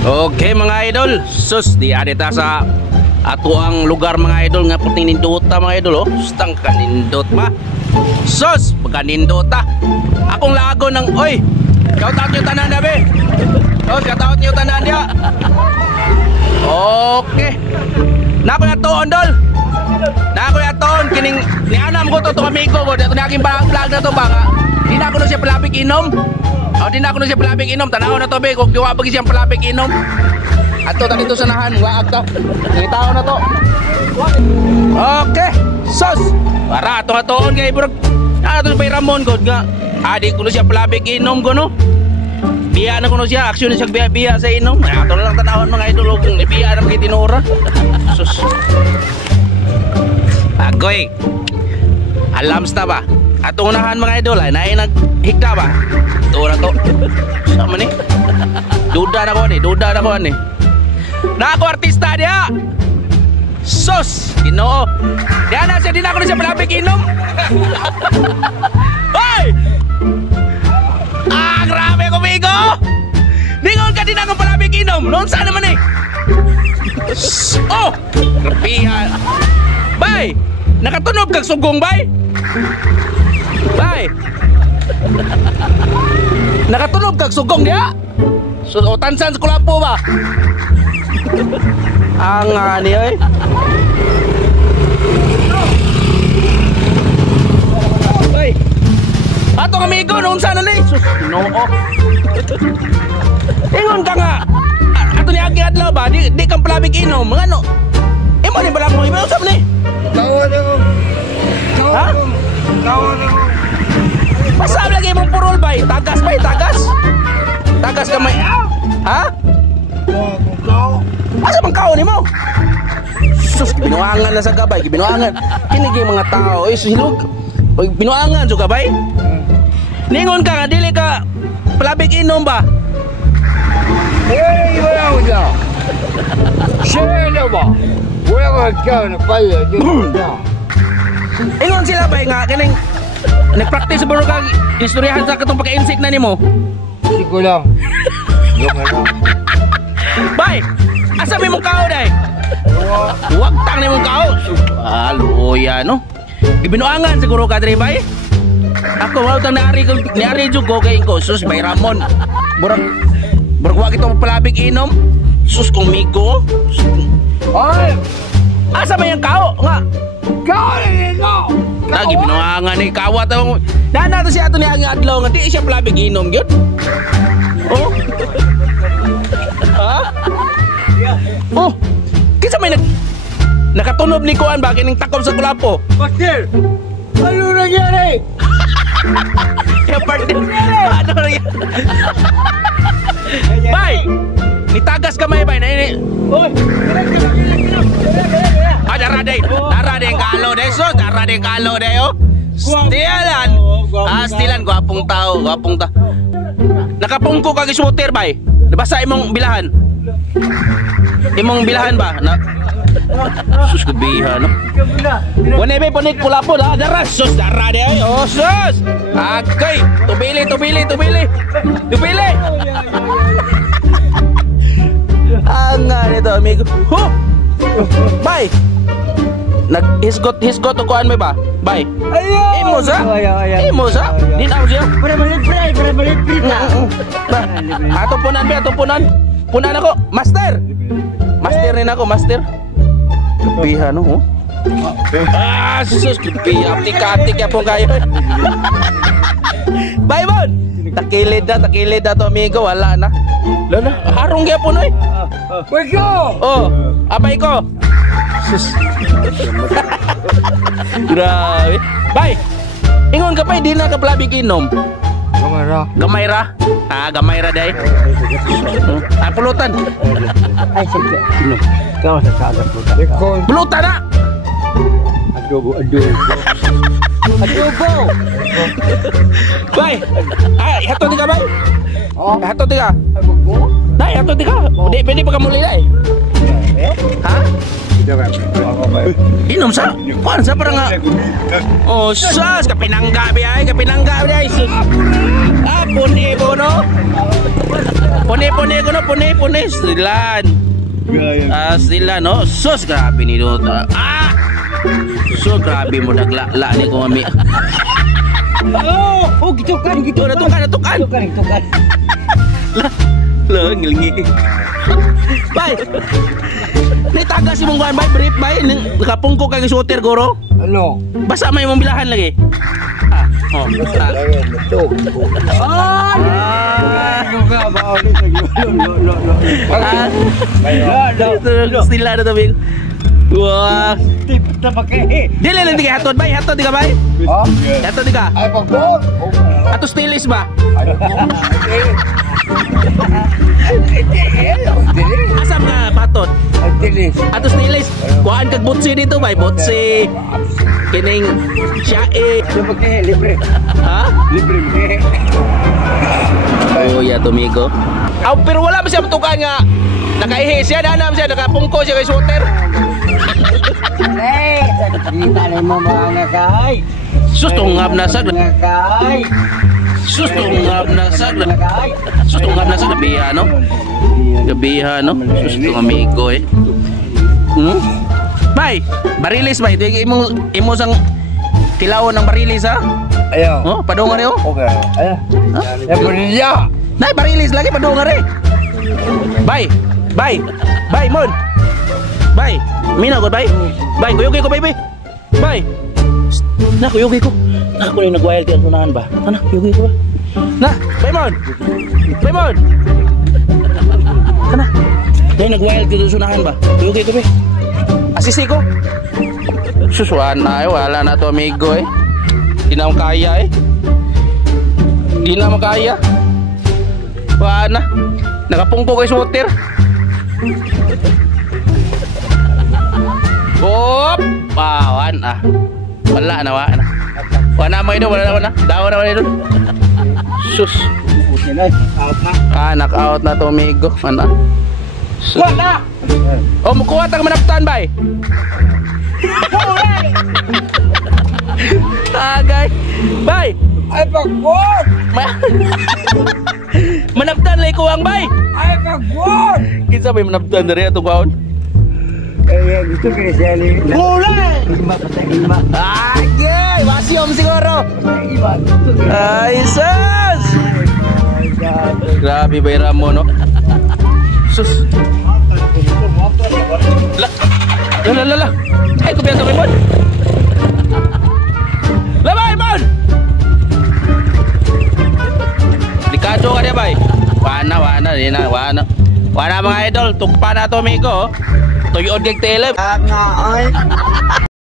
Okay mga idol, sus di adita sa ato ang lugar mga idol nga puting nindota mga idol oh. Stang kanindot ma. Sus, pagkanindot ta. Akong lago ng oy. Shout out nyo tanan na be. Oh, shout out nyo tanan dia. Okay. Nako na to ondol. Nako na to kining ni anam ko to amigo ko dato naging vlog na to ba. Di na ako na siya palabig inom. O di na ako na siya palabig inom. Tanaw na to be kung giwa bagi siyang palabig inom. Ato ta dito sa nahan, waag ta. Ngitao na to. Okay. Sus. Para ato atoon kay bro. Ato bay Ramon god nga. Adi ko na siya palabig inom ko no. Biya na ko na siya, aksyon na siya biya sa inom. Ato na lang tanawon mga idol kung biya na magitinura. Sus. Agoy. Alams ta ba? Ato unahan mga idol ay naay naghigda ba? Ito na to. Sama ni. Duda na ko ni. Na ako artista dia. Sus, Ginoo. Diyan na siya, di na ako na siya palabig inom. Hoy! Ah, grabe kumigo. Ningon ka din ako palabig inom. Noon saan naman eh? Oh, rapihan. Bay, nakatunog kag sugong bay. Bay. Nakatunog kag sugong dia. So, tansan sa kulapo ba? Ang ani oy. Oy. Ato amigo noon sana ni. Sus, Ginoo. Ingon ka nga. Ato ni agi adlaw ba di kang palabig inom. Ngano? Imo ni bala mo iba usab ni. Tawon ako. Ha? Tawon ako. Pasab lagi mong purol bay. Tagas bay, tagas. Tagas kamay. Ha? Asa bang kao ni mo? Sus, binuangan na sa gabay, binuangan. Kinigi mga tao, silog. Binuangan sa gabay. Ningon ka nga, dili ka palabig inom ba? Eh, wala ko dyan. Siya na ba? Wala ko dyan na pala. Ingon sila ba nga, kining nag-practice bro kang istoryahan sa katong pagka-insik na ni mo? Hindi ko lang. Bay, asa may mong kao day? Huwag tang na mong kao. Luya no. Gibinuangan siguro ka dre bay. Ako wala tang naari jud ko kay ko sus bay Ramon. Burag wag ito palabig inom. Sus kong migo. Ay! Asa may ang kao nga? Kao na ito! Lagi binuangan ni kawat ang dana to siya ato ni ang adlaw nga di siya palabig inom gyud. Oh. Ha? Oh, kinsa may nakatunob ni kuan ba kining takom sa kulapo? Master! Ano nangyari? Yung partner, ano nangyari? Bay! Nitagas ka may bay na ini. Oy! Dara day kalo day so, dara day kalo day oh. Stilan. Stilan gwapong tao. Nakapungko kag shooter bay. Nabasa imong bilahan. Imong bilahan ba? Na sus kebiha no. Wala ba panik kulapo da dara sus dara de ay. Oh sus. Okay, tubili. Anga nito amigo. Ho. Bye. Nag-hisgot o kuan may ba? Bye. Imo sa? Din ako siya. Para balik na. Atong punan. Punan ako. Master rin ako, master. Kepiha no. Sus, kepiha. Tik-tik ya po kayo. Bye, Bon. Takilid na to amigo. Wala na. Harong kaya po no eh. Wait ko! Oh, abay ko. Sus. Grabe. Bye. Ingon ka pa, di na ka palabig inom. Gamay ra. Gamay ra day. Pulutan. Ay, sige. Ikaw sa kagat pulutan. Pulutan na. Adobo. Bye. Hato di ka ba? Hato di ka. Nay, hato di ka. Pwede pa ka muli day. Ha? Inom sa? Kuan sa parang nga. Oh, sus, kapinangga biay, sus. Ah, puni ko no. Puni ko no, puni silan. Ah, sila no. Sus, grabe ni Dota. Ah. So grabe mo nagla ni ko mami. Oh, gitu kan. Natukan. Lah, ngilingi. Bay. Ni taga si mong kuan bay, brief bay, nakapungko kay shooter goro. Ano? Basa may mong bilahan lagi. Ah, oh. Sila na tabi. Wah, dili lang tiga hatod bay, hatod tiga bay. Oh, hatod tiga. ay pagod. Atos tilis ba? Asam nga patod. Atos tilis. Kuhaan kag butsi dito bay, butsi. Kining siyae. Libre. Ha? Libre. Oh ya tumigo. Aw pero wala ba siya matukan nga. Nakaihi siya, danam siya, nakapungko siya kay shooter. Kita na mo mga kay. Sus tungab na sag. Kay. Sus tungab na sag. Sus tungab na sag gabiha no. Gabiha no. Sus tong amigo eh. Bay, barilis bay. Imo sang kilawon ng barilis ha. Ayo. Oh, padungan niyo. Okay. Ayo. Ya punya. Nay barilis lagi padungan re. Bay. Bay, mon. Bay, mina god bay. Bay, kuyugi ko bay. Bay. Na kuyugi ko. Na ko yung nag-wild ang sunahan ba? Ana, kuyugi ko ba? Na, bay mon. Ana. Day nag-wild dito sunahan ba? Kuyugi ko bay. Asisi ko. Susuan na wala na to amigo eh. Di na makaya eh. Di na makaya. Wala na. Nakapungko kay shooter. Op! Pawan ah. Wala na. Wala mo ito, wala na. Dawa na ito. Sus. Ah, knock-out na to, amigo. Ano? Wala! Oh, mukuha tang manaptan, bay. Tagay. Bay! Ay pagod. Manaptan lay ko ang bay. Ay pagod. Kinsa may manaptan diri atong kaon? Gusto ko siya ni. Hula! Lima. Agay! Wasyom siguro! Ay, sus! Grabe ba yung ramo, no? Sus! La! Ay, kubiyan sa Raymond! Labay, Raymond! Likado ka niya, bay? Wana mga idol, tugpa na to, amigo. Tuyod kag tele. Nga ay.